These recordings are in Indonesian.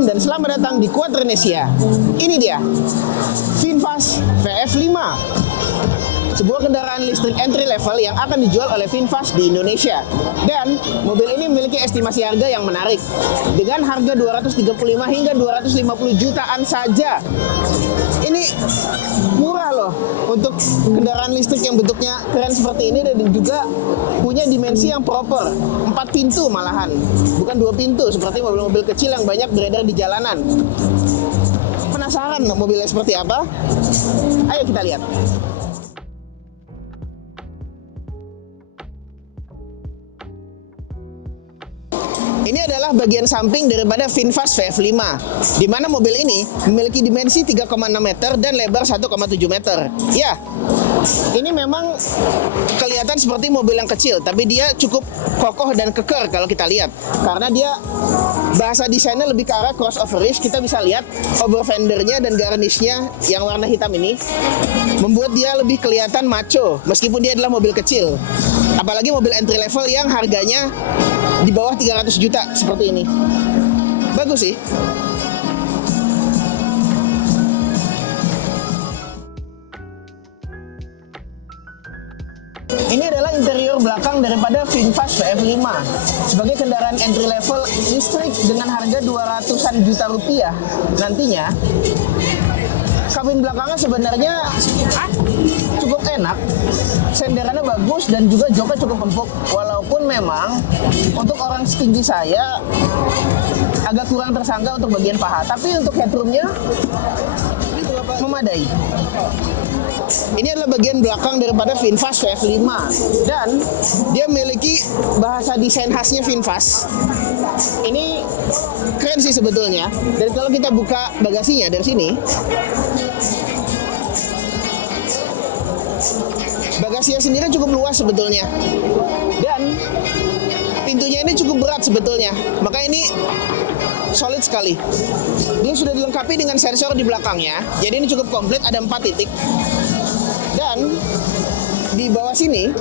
Assalamualaikum dan selamat datang di Quadranesia. Ini dia, VinFast VF5. Sebuah kendaraan listrik entry level yang akan dijual oleh VinFast di Indonesia. Dan mobil ini memiliki estimasi harga yang menarik. Dengan harga 235 hingga 250 jutaan saja. Ini murah loh untuk kendaraan listrik yang bentuknya keren seperti ini dan juga punya dimensi yang proper. 4 pintu malahan, bukan 2 pintu seperti mobil-mobil kecil yang banyak beredar di jalanan. Penasaran mobilnya seperti apa? Ayo kita lihat. Ini adalah bagian samping daripada VinFast VF5, di mana mobil ini memiliki dimensi 3,6 meter dan lebar 1,7 meter. Ya, ini memang kelihatan seperti mobil yang kecil, tapi dia cukup kokoh dan keker kalau kita lihat. Karena dia bahasa desainnya lebih ke arah crossoverish. Kita bisa lihat over fendernya dan garnishnya yang warna hitam ini membuat dia lebih kelihatan macho, meskipun dia adalah mobil kecil. Apalagi mobil entry level yang harganya di bawah 300 juta seperti ini. Bagus sih. Ini adalah interior belakang daripada VinFast VF5 sebagai kendaraan entry level listrik dengan harga 200-an juta rupiah. Nantinya kabin belakangnya sebenarnya cukup enak, senderannya bagus dan juga joknya cukup empuk. Walaupun memang untuk orang setinggi saya agak kurang tersangga untuk bagian paha, tapi untuk headroomnya memadai. Ini adalah bagian belakang daripada VinFast VF5 dan dia memiliki bahasa desain khasnya VinFast. Ini keren sih sebetulnya. Dan kalau kita buka bagasinya dari sini, bagasinya sendiri cukup luas sebetulnya. Dan pintunya ini cukup berat sebetulnya. Maka ini solid sekali. Dia sudah dilengkapi dengan sensor di belakangnya. Jadi ini cukup komplit, ada 4 titik. Dan di bawah sini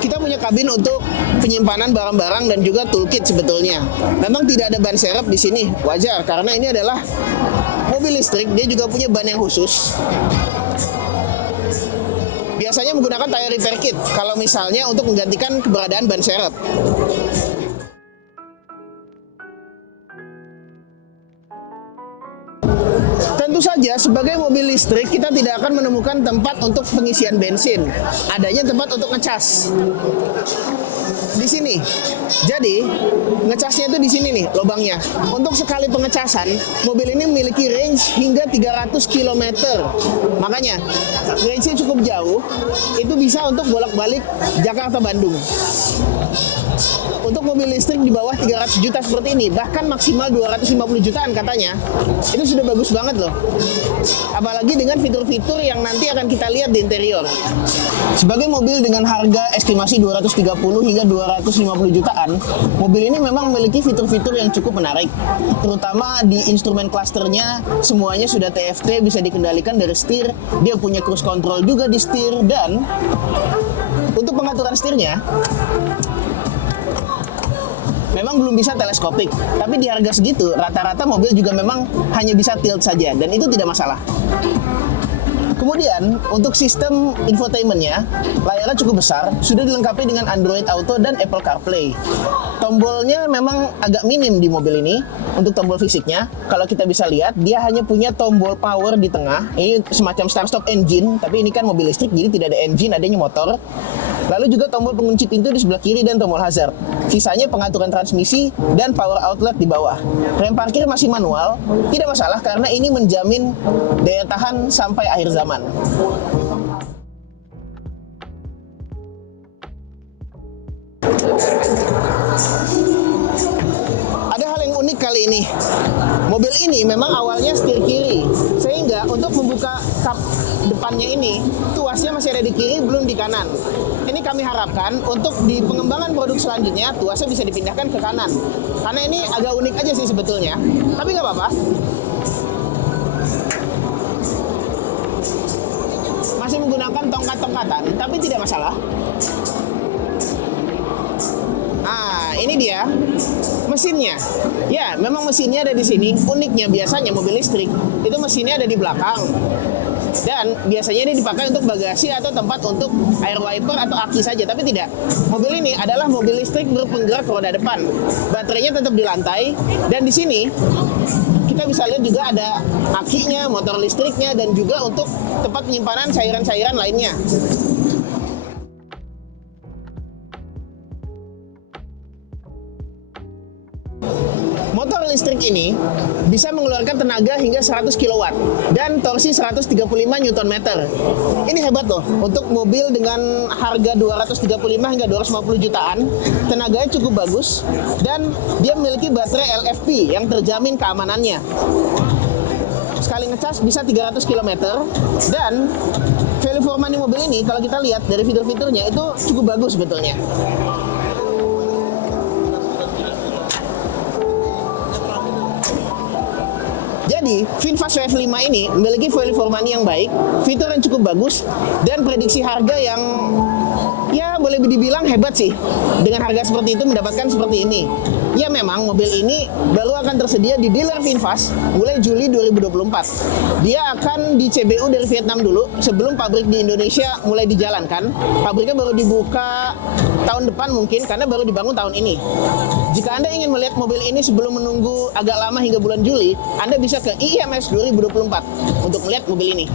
kita punya kabin untuk penyimpanan barang-barang dan juga toolkit sebetulnya. Memang tidak ada ban serep di sini, wajar karena ini adalah mobil listrik. Dia juga punya ban yang khusus. Biasanya menggunakan tire repair kit kalau misalnya untuk menggantikan keberadaan ban serep. Tentu saja sebagai mobil listrik kita tidak akan menemukan tempat untuk pengisian bensin. Adanya tempat untuk ngecas. Di sini. Jadi, ngecasnya itu di sini nih lubangnya. Untuk sekali pengecasan, mobil ini memiliki range hingga 300 km. Makanya, range-nya cukup jauh. Itu bisa untuk bolak-balik Jakarta-Bandung. Untuk mobil listrik di bawah 300 juta seperti ini, bahkan maksimal 250 jutaan katanya, itu sudah bagus banget loh. Apalagi dengan fitur-fitur yang nanti akan kita lihat di interior. Sebagai mobil dengan harga estimasi 230 hingga 250 jutaan, mobil ini memang memiliki fitur-fitur yang cukup menarik. Terutama di instrumen clusternya, semuanya sudah TFT, bisa dikendalikan dari setir. Dia punya cruise control juga di setir, dan untuk pengaturan setirnya memang belum bisa teleskopik, tapi di harga segitu rata-rata mobil juga memang hanya bisa tilt saja dan itu tidak masalah. Kemudian untuk sistem infotainmentnya, layarnya cukup besar, sudah dilengkapi dengan Android Auto dan Apple CarPlay. Tombolnya memang agak minim di mobil ini untuk tombol fisiknya. Kalau kita bisa lihat, dia hanya punya tombol power di tengah. Ini semacam start-stop engine, tapi ini kan mobil listrik jadi tidak ada engine, adanya motor. Lalu juga tombol pengunci pintu di sebelah kiri dan tombol hazard. Sisanya pengaturan transmisi dan power outlet di bawah. Rem parkir masih manual, tidak masalah karena ini menjamin daya tahan sampai akhir zaman. Ada hal yang unik kali ini. Mobil ini memang awalnya setir kiri, sehingga untuk membuka kap depannya ini, tuasnya masih ada di kiri, belum di kanan. Ini kami harapkan untuk di pengembangan produk selanjutnya, tuasnya bisa dipindahkan ke kanan. Karena ini agak unik aja sih sebetulnya, tapi nggak apa-apa. Masih menggunakan tongkat-tongkatan, tapi tidak masalah. ini dia mesinnya. Ya, memang mesinnya ada di sini. Uniknya biasanya mobil listrik itu mesinnya ada di belakang. Dan biasanya ini dipakai untuk bagasi atau tempat untuk air wiper atau aki saja, tapi tidak. Mobil ini adalah mobil listrik berpenggerak roda depan. Baterainya tetap di lantai, dan di sini kita bisa lihat juga ada akinya, motor listriknya, dan juga untuk tempat penyimpanan cairan-cairan lainnya. Motor listrik ini bisa mengeluarkan tenaga hingga 100 kW dan torsi 135 Nm. Ini hebat loh, untuk mobil dengan harga 235 hingga 250 jutaan, tenaganya cukup bagus dan dia memiliki baterai LFP yang terjamin keamanannya. Sekali ngecas bisa 300 km dan value for money mobil ini kalau kita lihat dari fitur-fiturnya itu cukup bagus sebetulnya. Jadi, VinFast VF5 ini memiliki value for money yang baik, fitur yang cukup bagus, dan prediksi harga yang ya boleh dibilang hebat sih. Dengan harga seperti itu mendapatkan seperti ini. Ya memang mobil ini baru akan tersedia di dealer VinFast mulai Juli 2024. Dia akan di CBU dari Vietnam dulu sebelum pabrik di Indonesia mulai dijalankan. Pabriknya baru dibuka tahun depan mungkin karena baru dibangun tahun ini. Jika Anda ingin melihat mobil ini sebelum menunggu agak lama hingga bulan Juli, Anda bisa ke IMS 2024 untuk melihat mobil ini.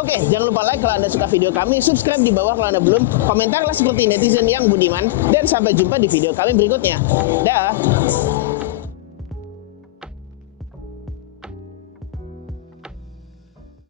Oke, jangan lupa like kalau Anda suka video kami, subscribe di bawah kalau Anda belum, komentarlah seperti netizen yang budiman, dan sampai jumpa di video kami berikutnya. Dah.